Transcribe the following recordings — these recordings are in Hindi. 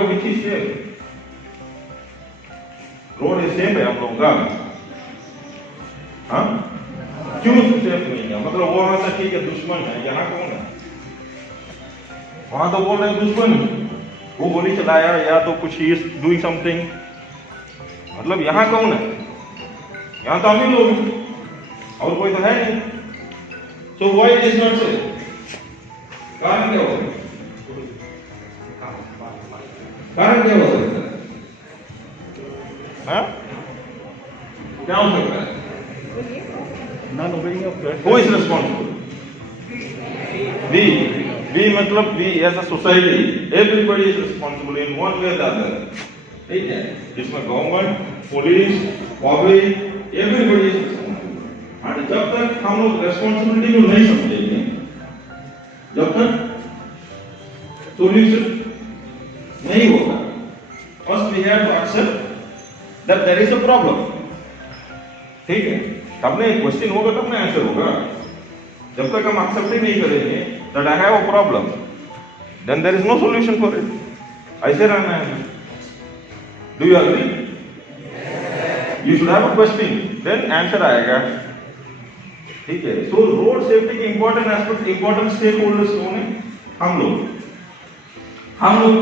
जाओगे which is safe? Road safe है हम लोगों का? हाँ, क्यों सेफ नहीं है? मतलब वो वहां तक ठीक है, दुश्मन है, यहाँ कौन है? वहां तो बोल रहे दुश्मन, वो गोली चलाया या तो कुछ ही डूइंग समथिंग, मतलब यहाँ कौन है? यहाँ तो हम ही लोग हैं और कोई तो है नहीं। So why it is not safe? कारण क्या होगा? कारण क्या हो सकता है? हाँ? क्या हो सकता है? Who is responsible? We मतलब we as a society, everybody is responsible in one way or the other. ठीक है? इसमें government, police, public, everybody is responsible. और जब तक हम लोग रेस्पॉन्सिबिलिटी को नहीं समझेंगे, जब तक सोल्यूशन नहीं होगा, first we have to accept that there is a problem. ठीक है? तब ना क्वेश्चन होगा तब ना आंसर होगा। जब तक हम एक्सेप्ट ही नहीं करेंगे that I have a problem, then there is no solution for it. ऐसे रहना है। Do you agree? You should have a question, then answer आएगा। ठीक है? So road safety के important aspect, important stakeholders कौन है? हम लोग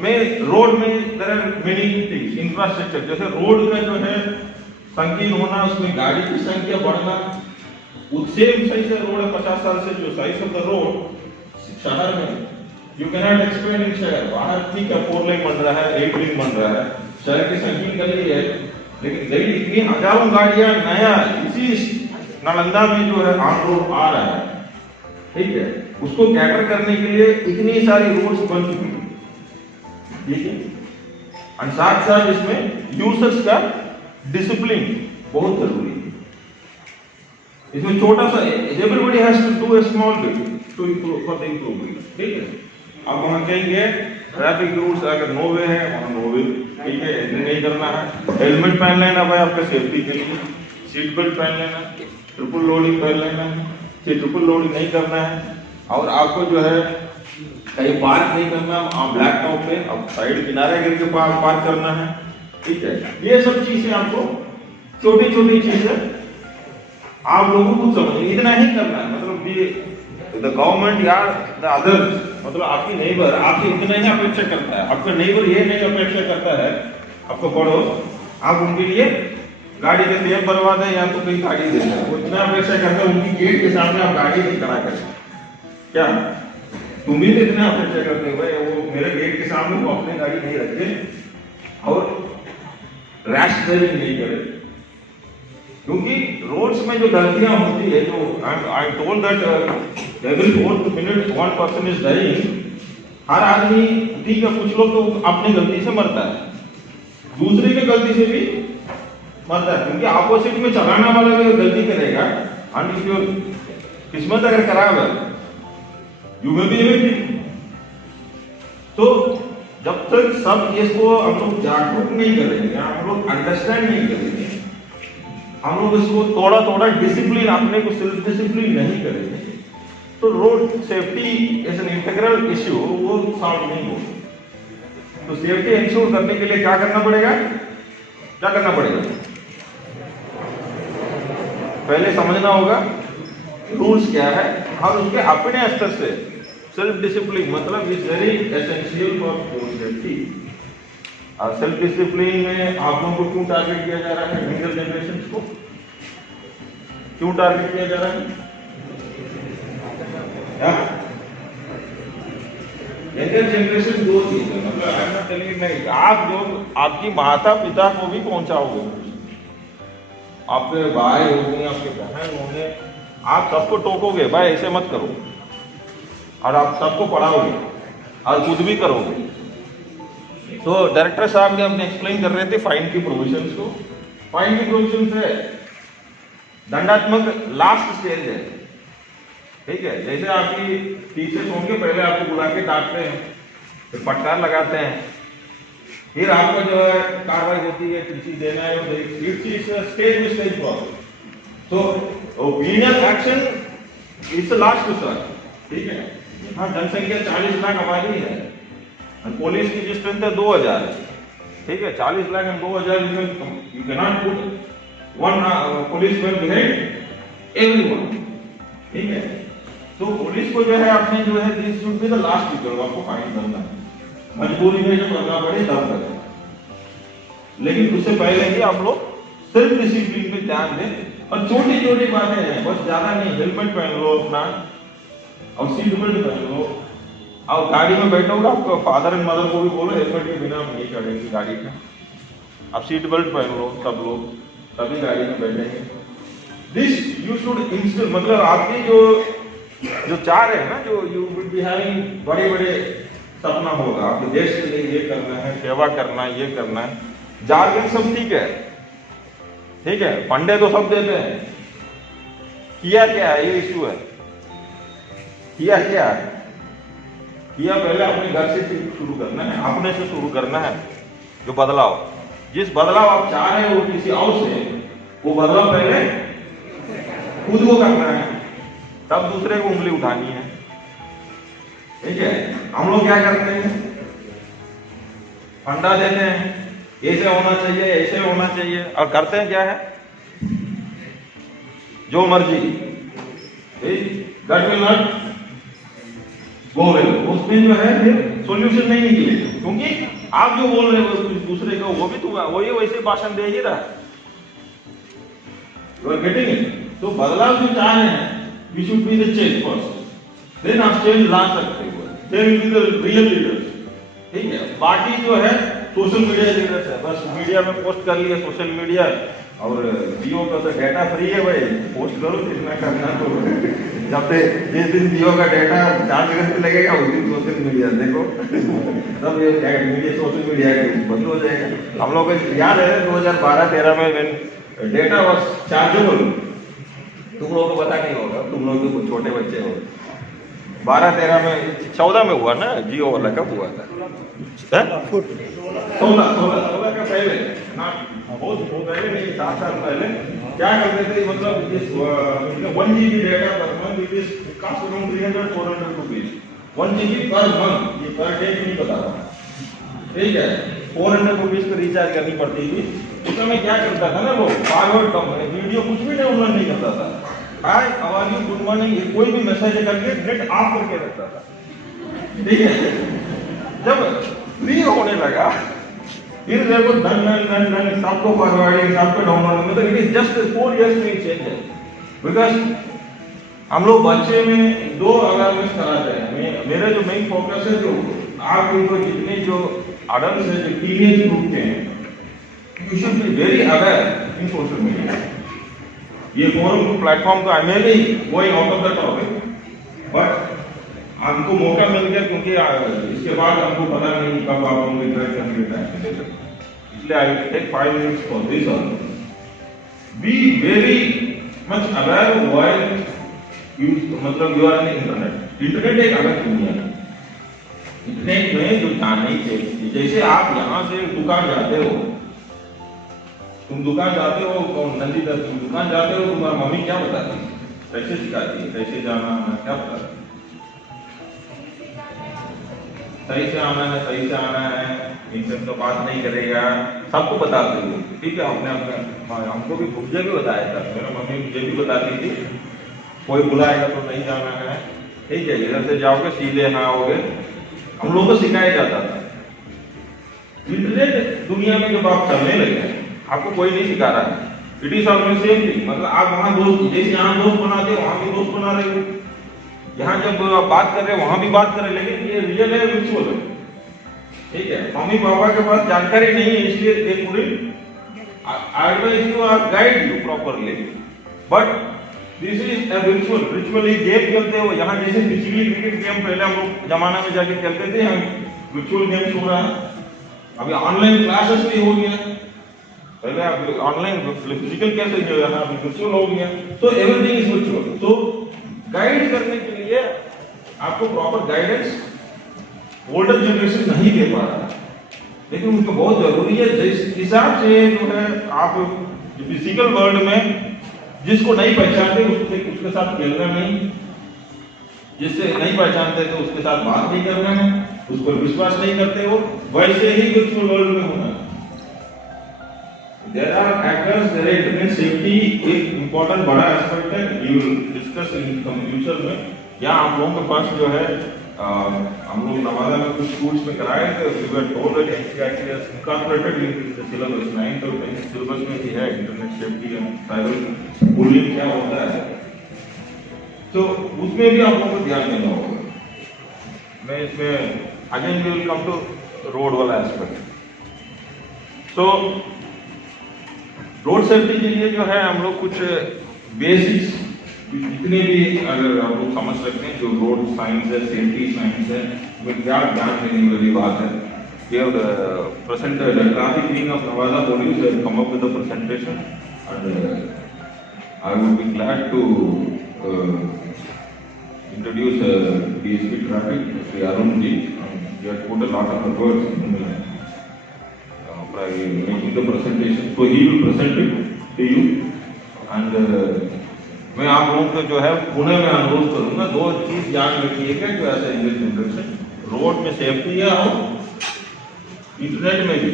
में रोड में there are many things, infrastructure, जैसे रोड का जो है संकीर्ण होना, उसमें गाड़ी की संख्या बढ़ना, सेम सही से रोड है 50 साल से जो साइज ऑफ द रोड शहर में यू कैन नॉट एक्सपेंड इन शहर, बाहर ठीक है 4 लेन बन रहा है, 8 लेन बन रहा है, शहर की संकीर्ण गली है, लेकिन गली इतनी हजारों गाड़ियां नया इसी नालंदा में जो है ऑन रोड आ रहा है, ठीक है, उसको कैटर करने के लिए इतनी सारी रोड्स बन चुकी है, ठीक है, और साथ साथ इसमें यूजर्स का डिसिप्लिन बहुत जरूरी है। इसमें छोटा सा everybody has to do a small bit to improve for the improvement, ठीक है। आप वहां कहेंगे ट्रैफिक रूल्स अगर नो वे है वहां नो वे, ठीक है, नहीं करना है, हेलमेट पहन लेना भाई आपका सेफ्टी के लिए, सीट बेल्ट पहन लेना, ट्रिपल लोडिंग पहन लेना है, ट्रिपल लोडिंग नहीं करना है, और आपको जो है कहीं पार्क नहीं करना, आप ब्लैक टॉप पे आप साइड किनारे करके पार्क करना है, ठीक है। ये सब चीजें आपको छोटी छोटी चीजें आप लोगों को समझ इतना ही करना है, मतलब ये द गवर्नमेंट या द अदर, मतलब आपकी नेबर आपसे इतना ही अपेक्षा करता है, आपका नेबर ये नहीं अपेक्षा करता है आपको पड़ोस आप उनके लिए गाड़ी के तेल भरवा दें या तो कहीं गाड़ी दे दें, वो इतना अपेक्षा करता है उनकी गेट के सामने आप गाड़ी नहीं खड़ा करें, क्या तुम भी इतना अपेक्षा करते हो भाई वो मेरे गेट के सामने वो अपनी गाड़ी नहीं रखे और रैश ड्राइविंग नहीं करे, क्योंकि रोड्स में जो गलतियां होती है, जो I told that every 4 minute 1 person is dying, हर आदमी, ठीक है, कुछ लोग तो अपनी गलती से मरता है, दूसरे की गलती से भी मरता है, क्योंकि अपोजिट में चलाने वाला भी गलती करेगा, एंड इफ योर किस्मत अगर खराब है यू मे बी विक्टिम। तो जब तक सब इसको हम लोग जागरूक नहीं करेंगे, हम लोग अंडरस्टैंड नहीं करेंगे, हम लोग इसको थोड़ा थोड़ा डिसिप्लिन, अपने को सेल्फ डिसिप्लिन नहीं करेंगे, तो road safety as an integral issue वो सॉल्व नहीं होगा। तो सेफ्टी इंश्योर करने के लिए क्या करना पड़ेगा? क्या करना पड़ेगा? पहले समझना होगा रूल्स क्या है, और उसके अपने स्तर से सेल्फ डिसिप्लिन मतलब is very essential for road safety. और सेल्फ डिसिप्लिन में आप लोगों को क्यों टारगेट किया जा रहा है? यंगर जनरेशन को क्यों टारगेट किया जा रहा है? यंगर जनरेशन दो चीज है, मतलब आई एम नॉट टेलिंग नहीं, आप लोग आपकी माता पिता को भी पहुंचाओगे, आपके भाई होंगे, आपके बहन होंगे, आप सबको टोकोगे भाई ऐसे मत करो, और आप सबको पढ़ाओगे और खुद भी करोगे। तो डायरेक्टर साहब ने अपने एक्सप्लेन कर रहे थे फाइन की प्रोविजंस को। फाइन की प्रोविजंस है दंडात्मक लास्ट स्टेज है, ठीक है, जैसे आपकी टीचर्स होंगे पहले आपको बुला के डांटते हैं, फिर फटकार लगाते हैं, फिर आपका जो है कार्रवाई होती है, टीसी देना है, स्टेज में स्टेज प्रॉब्लम। तो opinion action is the last resort, ठीक है। हाँ, जनसंख्या 40 लाख आबादी है, पुलिस की स्ट्रेंथ है 2000 है, ठीक है, 40 lakh and 2000 you can not put one policeman behind everyone, ठीक है। तो पुलिस को जो है आपने जो है this should be the last people आपको फाइंड करना है, मजबूरी में जो करना पड़े तब करें, लेकिन उससे पहले ही आप लोग सेल्फ डिसिप्लिन पे ध्यान दें। और छोटी छोटी बातें हैं, बस ज्यादा नहीं, हेलमेट पहन लो अपना और सीट बेल्ट पहन लो, और गाड़ी में बैठोगे आपको फादर एंड मदर को भी बोलो हेलमेट के बिना हम नहीं चढ़ेंगे गाड़ी में, आप सीट बेल्ट पहन लो सब लोग, तभी गाड़ी में बैठेंगे। दिस यू शुड इंस्टिल, मतलब आपकी जो चाह रहे हैं ना, जो यू विल बी हैविंग बड़े बड़े सपना होगा, आपके देश के लिए ये करना है, सेवा करना है, ये करना है, जार्गन सब ठीक है, ठीक है, फंडे तो सब देते हैं, किया क्या है ये इशू है, किया क्या है, किया पहले अपने घर से शुरू करना है, अपने से शुरू करना है। जो बदलाव, जिस बदलाव आप चाह रहे हो किसी और से, वो बदलाव पहले खुद को करना है, तब दूसरे को उंगली उठानी है, ठीक है। हम लोग क्या करते हैं, फंडा देते हैं, ऐसे होना चाहिए, ऐसे होना चाहिए, और करते हैं क्या है, जो मर्जी, गट विल नॉट गो वेल, उसमें जो है फिर सॉल्यूशन नहीं निकले, क्योंकि आप जो बोल रहे हो दूसरे को, वो भी तो वही वैसे भाषण दे ही रहा है, यू आर गेटिंग इट। तो बदलाव जो चाह रहे हैं, we should be the change first, then आप चेंज ला सकते हो, they will be the real leaders, ठीक है। बाकी जो है सोशल मीडिया लीडर्स है, बस मीडिया में पोस्ट कर लिए, सोशल मीडिया, और जियो का तो डेटा फ्री है भाई, पोस्ट करो जितना करना, तो जब से जिस दिन जियो का डेटा चार्ज करने लगेगा उस दिन सोशल मीडिया देखो तब ये मीडिया सोशल मीडिया बंद हो जाएगा। हम लोग को याद है 2012-13 में डेटा वॉज चार्जेबल, तुम लोगों को पता नहीं होगा, तुम लोग तो छोटे बच्चे हो, 12-13 में, 14 में हुआ ना जियो वाला, कब हुआ था, 16 का पहले ना, बहुत पहले नहीं, 7 साल पहले क्या करते थे, मतलब इस 1 GB data per month it is cost around 300-400 rupees, 1 GB per month, ये पर डे नहीं बता रहा, ठीक है, 400 रुपीज पर रिचार्ज करनी पड़ती थी। उस समय क्या करता था ना लोग, फॉरवर्ड कम वीडियो कुछ भी डाउनलोड नहीं करता था, hi how you good morning, कोई भी मैसेज करके नेट ऑफ करके रखता था, ठीक है। जब फ्री होने लगा फिर देखो धन सबको फॉरवर्डिंग, सबको डाउनलोड, मतलब इट इज जस्ट 4 years में चेंज है, बिकॉज हम लोग बच्चे में 2 अवेयरनेस कराते हैं। मेरा जो मेन फोकस है, जो आपके ऊपर जितने जो अडल्ट है, जो टीनेज ग्रुप के हैं, you should be very aware in social media. ये फोरम प्लेटफॉर्म तो I may be going out of the topic, but हमको मौका मिल गया, क्योंकि इसके बाद हमको पता नहीं कब आप लोग इंटरेक्शन के टाइम, इसलिए I will take 5 minutes for this also. Be very much aware while you, मतलब you are in internet. Internet एक अलग दुनिया है, इंटरनेट में जो जाने चाहिए, जैसे आप यहाँ से दुकान जाते हो, तुम दुकान जाते हो, नंदी दस तुम दुकान जाते हो, तुम्हारी मम्मी क्या बताती है, कैसे सिखाती है, कैसे जाना है, क्या बताती है, सही से आना है, सही से आना है, इनसे तो बात नहीं करेगा, सबको बताते हो, ठीक है। अपने हमको भी, मुझे भी बताया था, मेरा मम्मी मुझे भी बताती थी, कोई बुलाएगा तो नहीं जाना है, ठीक है, इधर से जाओगे सीधे यहाँ आओगे, हम लोग को सिखाया जाता था। इंटरनेट दुनिया में जब आप चलने लगे, आपको कोई नहीं सिखा रहा है, it is always same thing, मतलब आप वहाँ दोस्त, जैसे यहाँ दोस्त बनाते हो वहाँ भी दोस्त बना रहे हो, यहाँ जब आप बात कर रहे हैं वहां भी बात कर रहे हैं, लेकिन ये रियल है, विजुअल है, ठीक है। मम्मी पापा के पास जानकारी नहीं है, इसलिए दे कुडंट एडवाइस यू और guide you properly, but this is a ritual. Ritually game खेलते हो, यहाँ जैसे फिजिकली क्रिकेट गेम पहले हम लोग जमाना में जाके खेलते थे, हम विचुअल गेम्स हो रहा है, अभी ऑनलाइन क्लासेस भी हो गया, पहले आप ऑनलाइन फिजिकल कैसे जो है अभी विचुअल हो गया, तो एवरीथिंग इज विचुअल। तो गाइड करने के लिए आपको प्रॉपर गाइडेंस ओल्डर जनरेशन नहीं दे पा रहा, लेकिन उनको बहुत जरूरी है। जिस हिसाब से जो है आप फिजिकल वर्ल्ड में जिसको नहीं पहचानते उसके साथ खेलना नहीं, जिससे नहीं पहचानते तो उसके साथ बात नहीं करना है, उस पर विश्वास नहीं करते हो, वैसे ही वर्चुअल वर्ल्ड में होना। There are hackers, there is internet safety एक important बड़ा एस्पेक्ट है, we will discuss in future में। या आप लोगों के पास जो है हम लोग नवादा में कुछ स्कूल्स में कराए थे, we were told that NCERT has incorporated in the syllabus 9th और 10th syllabus में भी है internet safety and cyber bullying क्या होता है, तो उसमें भी आप लोगों को ध्यान देना होगा। मैं इसमें again we will come to road वाला एस्पेक्ट। सो रोड सेफ्टी के लिए जो है हम लोग कुछ बेसिक्स जितने भी अगर आप लोग समझ सकते हैं, जो रोड साइंस है, सेफ्टी साइंस है, उसमें क्या ध्यान देने वाली बात है। ये present traffic being of Nevada police have come up with a presentation, and I would be glad to introduce DSP traffic, Sri Arun Ji. He has put a lot of efforts in making the presentation, so he will present it to you. And मैं आप लोगों को जो है पुणे में अनुरोध करूंगा, दो चीज याद रखिएगा कि ऐसा इंग्लिश जनरेशन रोड में सेफ्टी है और इंटरनेट में भी,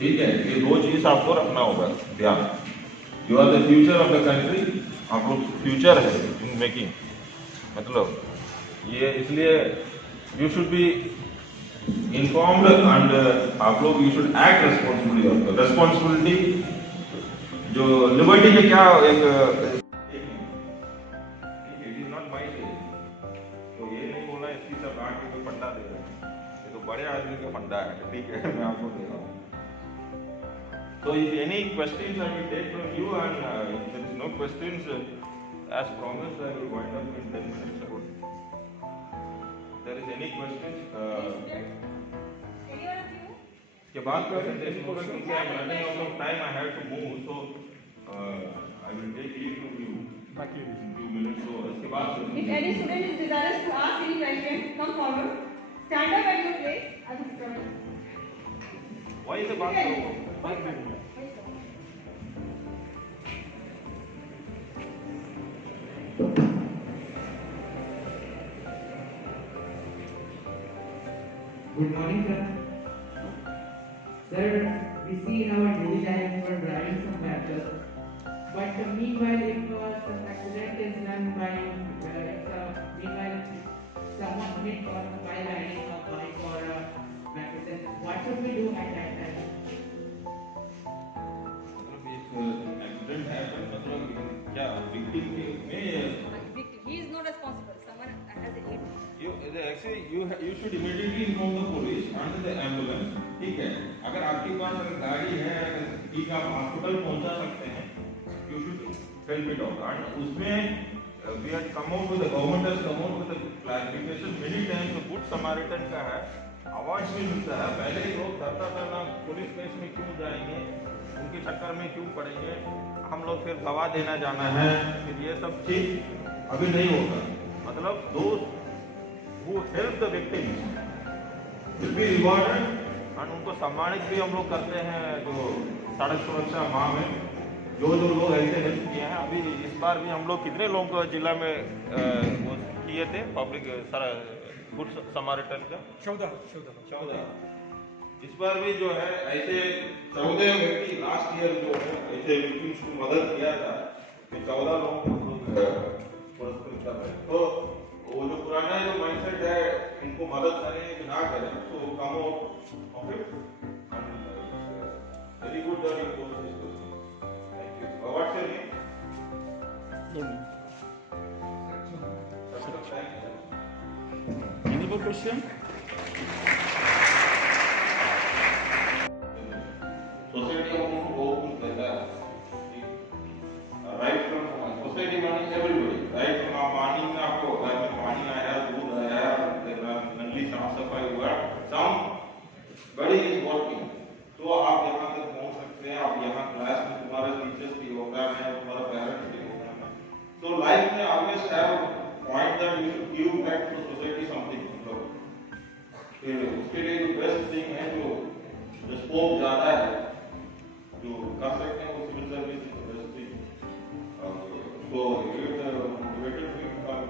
ठीक है। ये दो चीज आपको रखना होगा ध्यान। You are the future of the country, आप लोग फ्यूचर है इन मेकिंग, मतलब ये इसलिए you should be informed and आप लोग you should act responsibility. Responsibility जो लिबर्टी में क्या एक it is not my day, तो ये नहीं बोलना इसकी सब काट के फंडा दे रहा है, ये तो बड़े आदमी का फंडा है, ठीक है, मैं आपको दे रहा हूँ। तो if any questions I will take from you, and if there is no questions as promised I will wind up in 10 minutes about. There is any questions के बाद प्रेजेंटेशन को क्योंकि I am running out of time, I have to move, so I will take leave to you बाकी 2 minutes। so इसके बाद if any student is desirous to ask any question, come forward, stand up at your place, I will start। वही से बात करो। Good morning, sir. Sir, we see in our daily life you are driving some vehicles, but meanwhile, if some accident is done by, meanwhile, someone hit or by riding a bike or a vehicle, then what should we do at that time? मतलब एक्सीडेंट हैपन, मतलब क्या विक्टिम में He is not responsible, someone has a hit। you should immediately inform the police and the ambulance, ठीक है। अगर आपके पास अगर गाड़ी है, ठीक आप हॉस्पिटल पहुंचा सकते हैं, you should help it out। and उसमें we have come out with the government has come out with the clarification many times। Good Samaritan का है, अवार्ड भी मिलता है। पहले ही लोग डरता था ना, पुलिस केस में क्यों जाएंगे, उनके चक्कर में क्यों पड़ेंगे, हम लोग फिर गवाह देना जाना है, फिर ये सब चीज अभी नहीं होता। मतलब those who help the victims will be rewarded, और उनको सम्मानित भी हम लोग करते हैं। जो सड़क सुरक्षा माह में जो लोग ऐसे हेल्प किए हैं, अभी इस बार भी हम लोग कितने लोगों को जिला में वो किए थे पब्लिक गुड समारिटन का 14। इस बार भी जो है ऐसे 14 व्यक्ति लास्ट ईयर जो है ऐसे विक्टिम्स को मदद किया था, 14 लोगों को पुरस्कृत कर रहे हैं। तो वो जो पुराना जो माइंडसेट है, इनको मदद करें कि ना करें, तो come of it and very good that you post this question. Thank you. What's your name? Any more question? Society हमको बहुत कुछ देता है, राइट फ्रॉम सोसाइटी मानी एवरीबॉडी, राइट फ्रॉम आप पानी में आपको घर में पानी आया, दूध आया, नली साफ सफाई हुआ, सम बड़ी इज वर्किंग, तो आप यहाँ तक पहुँच सकते हैं। आप यहाँ क्लास में तुम्हारे टीचर्स की योगदान है, तुम्हारा पेरेंट्स की योगदान है। तो लाइफ में always have point that you should give back to society something. मतलब फिर उसके लिए जो बेस्ट थिंग है, जो स्कोप ज्यादा है, जो कर सकते हैं, वो civil service is the best thing. So, it motivated me to come.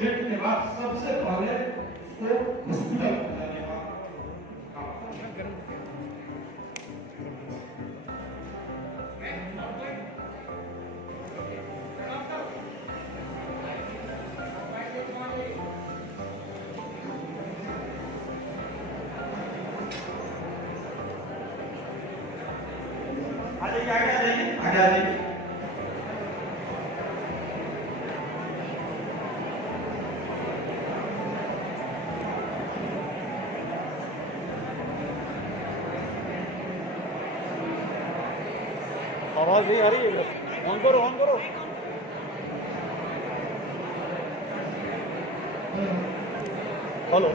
Accident के बाद सबसे पहले तो हॉस्पिटल जाने का आ जाइए आगे आ जाइए आगे आ जाइए आवाज नहीं आ रही है, ऑन करो ऑन करो। हेलो,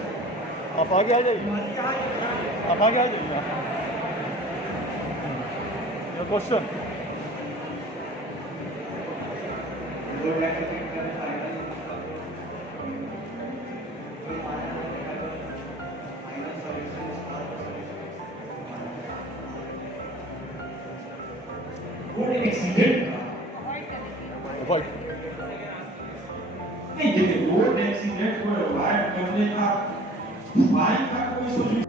आप आगे आ जाइए, आप आगे आ जाइए। Your question. Road accident avoid. नहीं देखिए रोड एक्सीडेंट को अवॉइड करने का उपाय का कोई सोल्यूशन